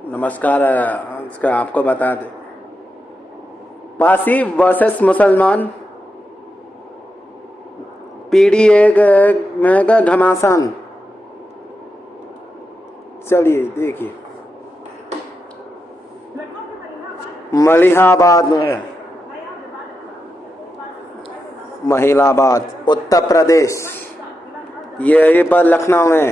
नमस्कार। इसका आपको बता दें, पारसी वर्सेस मुसलमान, पीढ़ी एक में का घमासान। चलिए देखिए, मलिहाबाद में, महिलाबाद उत्तर प्रदेश, यही पर लखनऊ में।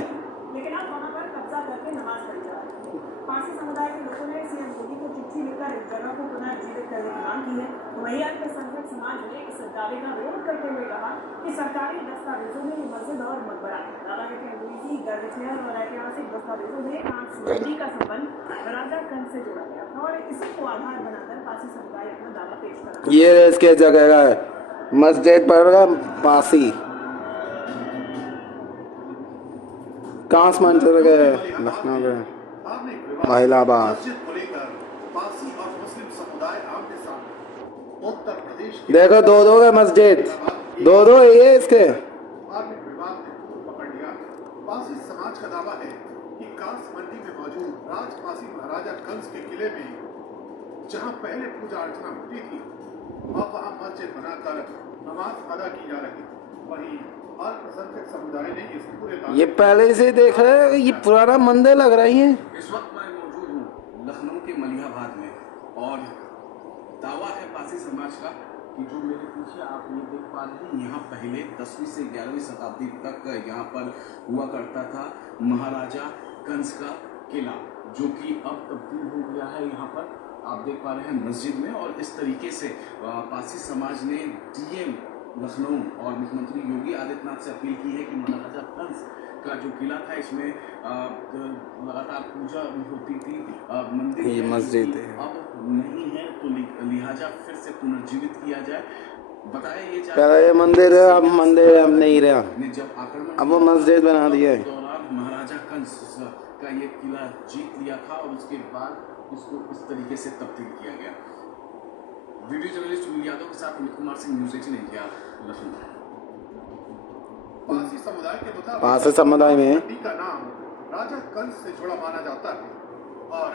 वहीं अल्पसंख्यक समाज ने इस दावे का विरोध करते हुए कहा कि सरकारी दस्तावेजों में मस्जिद और मकबरा है। हालांकि अंग्रेजी गजटियर और ऐतिहासिक दस्तावेजों में मंडी का संबंध राजा कंस से जोड़ा गया था और इसी को आधार बनाकर पारसी समुदाय अपना दावा पेश करा। ये इसके जगह है मस्जिद पर पासी कांस मंदिर गए लखनऊ में, महिलाबाद। देखो दो दो के मस्जिद, दो दो ये इसके। पारसी समाज का दावा है कि कांस मंडी में मौजूद राजपासी महाराजा कंस के किले में जहां पहले पूजा अर्चना होती थी, अब वहां मस्जिद बनाकर नमाज अदा की जा रही। वहीं अल्पसंख्यक समुदाय ने इस पूरे ये पहले से देख रहे हैं, ये पुराना मंदिर लग रही है। इस वक्त मैं मौजूद हूँ लखनऊ के मलिहाबाद में और दावा है पारसी समाज का कि जो मेरे पीछे आप ये देख पा रहे हैं, यहाँ पहले 10वीं से 11वीं शताब्दी तक यहाँ पर हुआ करता था महाराजा कंस का किला, जो कि अब तब्दील हो गया है। यहाँ पर आप देख पा रहे हैं मस्जिद में। और इस तरीके से पारसी समाज ने डीएम लखनऊ और मुख्यमंत्री योगी आदित्यनाथ से अपील की है कि महाराजा कंस का जो किला था, इसमें लगातार पूजा होती थी, मंदिर ये मस्जिद है, अब नहीं है, तो लिहाजा फिर से पुनर्जीवित किया जाए। बताया ये पहले ये मंदिर है, अब मंदिर अब नहीं रहा, जब आक्रमण अब वो मस्जिद बना दिया है। दौरान महाराजा कंस का ये किला जीत लिया था और उसके बाद इसको इस तरीके से तब्दील किया गया। वीडियो जर्नलिस्ट सुनील यादव के साथ अमित कुमार सिंह, न्यूज़ 18 इंडिया, लखनऊ। पारसी समुदाय में का नाम राजा कंस से जुड़ा माना जाता है और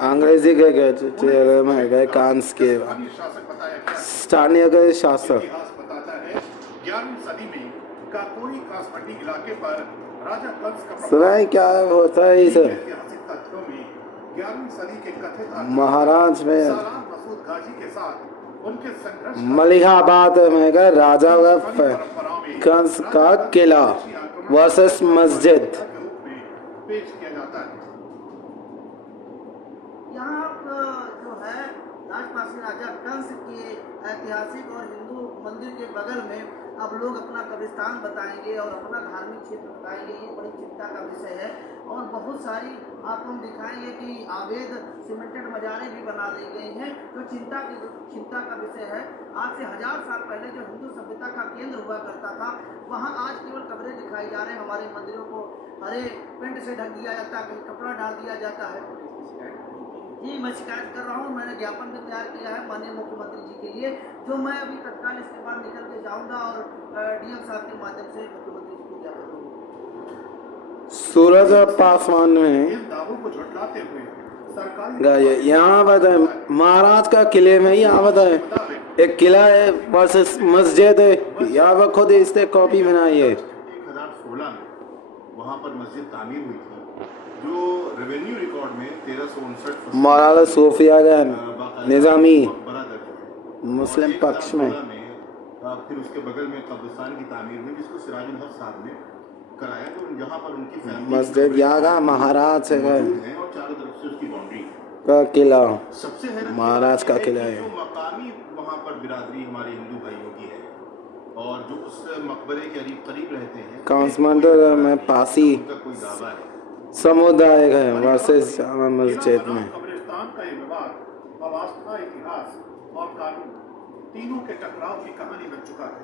अंग्रेजी के चेहरे में गए कांस के स्थानीय के शासक। बताता है 11वीं सदी में काकोरी कासमंडी इलाके पर राजा कंस का सुनाई क्या होता है इसे। ऐतिहासिक तथ्यों में 11वीं सदी के कथित महाराज में मसूद गाजी के साथ उनके संघर्ष मलिहाबाद में गए राजा कंस का किला वर्सेस मस्जिद पेश किया जाता है। यहाँ जो है राजपासी राजा कंस के ऐतिहासिक और हिंदू मंदिर के बगल में अब लोग अपना कब्रिस्तान बताएंगे और अपना धार्मिक क्षेत्र बताएंगे। ये बड़ी चिंता का विषय है और बहुत सारी आपको हम दिखाएंगे कि अवैध सीमेंटेड मजारें भी बना दी गई हैं, जो चिंता का विषय है। आज से 1000 साल पहले जो हिंदू सभ्यता का केंद्र हुआ करता था, वहाँ आज केवल कब्रें दिखाई जा रहे हैं। हमारे मंदिरों को हरे पेंट से ढक दिया जाता है, कहीं कपड़ा डाल दिया जाता है। जी मैं शिकायत कर रहा हूँ, मैंने ज्ञापन भी तैयार किया है माननीय मुख्यमंत्री जी के लिए, जो मैं अभी तत्काल इसके बाद निकल के जाऊँगा और डीएम साहब के माध्यम से मुख्यमंत्री जी को ज्ञापन दूँगा। सूरज और पासवान में दावों को झुठलाते हुए सरकारी यहाँ बताए महाराज का किले में ही यहाँ बताए एक किला है वर्सेस मस्जिद है, यहाँ पर खुद इससे कॉपी बनाई है। 1016 में वहाँ पर मस्जिद तामीर हुई थी, जो रेवेन्यू रिकॉर्ड में 1359 मौलाना सूफिया का निजामी मुस्लिम और पक्ष में। फिर उसके बगल में कब्रिस्तान की तामीर हुई, जिसको सिराजुल हक साहब ने कराया। तो यहाँ पर उनकी फैमिली मस्जिद यहाँ का महाराज से और चारों तरफ से उसकी बाउंड्री का किला सबसे हैरत महाराज का किला है। जो मकामी वहाँ पर बिरादरी हमारे हिंदू भाइयों की है और जो उस मकबरे के करीब रहते हैं, कांस मंदिर में पासी उनका कोई दावा है समुदाय है वर्सेस जामा मस्जिद में। कब्रिस्तान का ये विवाद अब आस्था, इतिहास और कानून तीनों के टकराव की कहानी बन चुका है।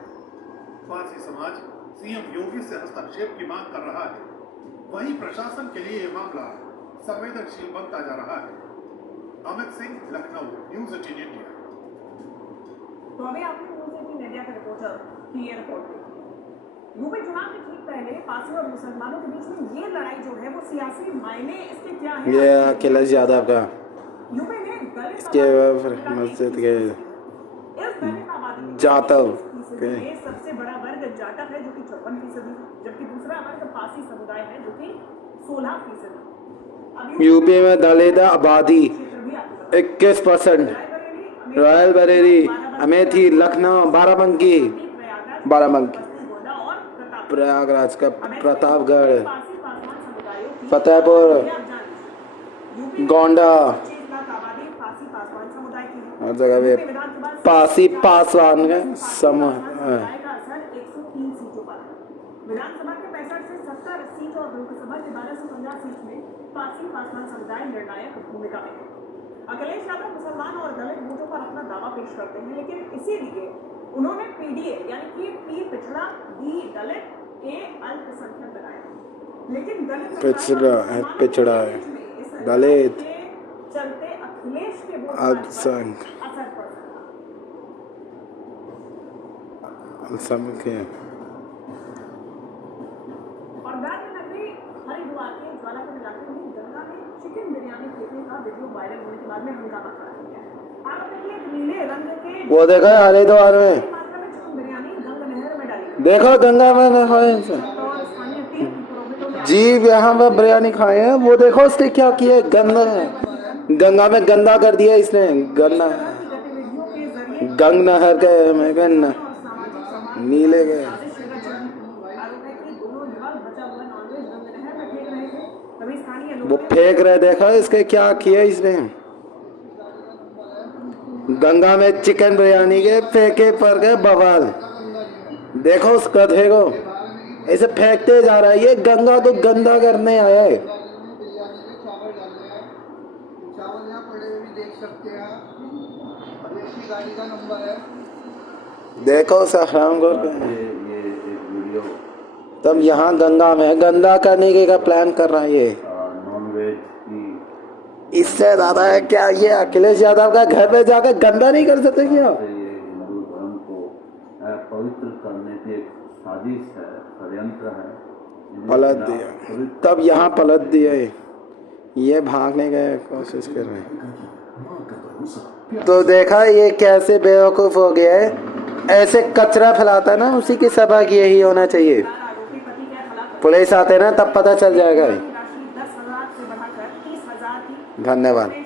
पारसी समाज सीएम योगी से हस्तक्षेप की मांग कर रहा है, वहीं प्रशासन के लिए ये मामला संवेदनशील बनता जा रहा है। Amit Singh, Lucknow, news 18 India. तो अभी आपने न्यूज़ 18 इंडिया का रिपोर्टर की रिपोर्ट देखी। 12 सोलह में वहाँ पर मस्जिद तामीर हुई थी, जिसको सिराजुल हक साहब ने कराया। तो उनकी फैमिली तो अभी आपने न्यूज़ 18 इंडिया का रिपोर्टर की ये रिपोर्ट देखी। यूपी चुनाव के ठीक पहले पासी और मुसलमानों के बीच में ये लड़ाई जो है वो सियासी मायने इसके क्या है? ये अखिलेश यादव का यूपी में दलित इसके फिर मस्जिद के जाटव के सबसे बड़ा वर्ग जाटव है जो कि 54%, जबकि दूसरा वर्ग पासी समुदाय है जो कि 16%। यूपी में दलित आबादी 21%, रॉयल बरेली, अमेठी, लखनऊ, बाराबंकी, प्रयागराज का प्रतापगढ़, फतेहपुर, गोंडा, हर जगह पे पासी पासवान का समूह विधानसभा के 65 से 70 सीट और लोकसभा के 12 से 15 सीट में पासी पासवान समुदाय निर्णायक भूमिका में है। अखिलेश यादव मुसलमान और दलित वोटों पर अपना दावा पेश करते हैं, लेकिन इसीलिए उन्होंने पीडीए यानी कि पी पिछड़ा, डी दलित, ए अल्पसंख्यक बनाया। लेकिन दलित पिछड़ा है दलित चलते अखिलेश के वोट अल्पसंख्यक असर पड़ अल्पसंख्यक और गांधी नगरी हरिद्वार के ज्वालापुर इलाके में गंगा में चिकन बिरयानी फेंकने का वीडियो वायरल होने के बाद में हंगामा खड़ा हो गया है। आरोप है कि एक नीले रंग के वो देखो हरिद्वार में मात्रा में चिकन बिरयानी गंगा नहर में डाली देखो गंगा में देखो इनसे और स्थानीय तीर्थ पुरोहितों ने जीव यहाँ पे बिरयानी खाए हैं। वो देखो उसने क्या किया, गंदा है, गंगा में गंदा कर दिया इसने, गंगा गतिविधियों के जरिए गंग नहर के में गन्ना नीले गए आरोप है कि दोनों युवक बचा हुआ नॉनवेज गंगा नहर में फेंक रहे थे, तभी स्थानीय वो लोगों ने फेंक रहे, देखो इसके क्या किया इसने, गंगा में चिकन बिरयानी के फेंके पर गए बवाल। देखो उस गधे को ऐसे फेंकते जा रहा है, ये गंगा को गंदा करने आया है। चावल यहाँ पड़े हुए भी देख सकते हैं आप, और इसकी गाड़ी का नंबर है। देखो सहराम को ये एक वीडियो तब यहाँ गंगा में गंदा करने के का प्लान कर रहा है ये। नॉन वेज की इससे ज्यादा है क्या, ये अखिलेश यादव का घर पे जाकर गंदा नहीं कर सकते क्या? ये हिंदू धर्म को पवित्र करने की एक साजिश है, षड्यंत्र है। पलट दिया, तब यहाँ पलट दिया ये भागने की कोशिश कर रहे हैं। तो देखा ये कैसे बेवकूफ हो गया है, ऐसे कचरा फैलाता ना, उसी की सबक यही होना चाहिए। आरोपी पति के खिलाफ पुलिस आते ना तब पता चल जाएगा। राशि 10,000 से बढ़ाकर 30,000 की धन्यवाद।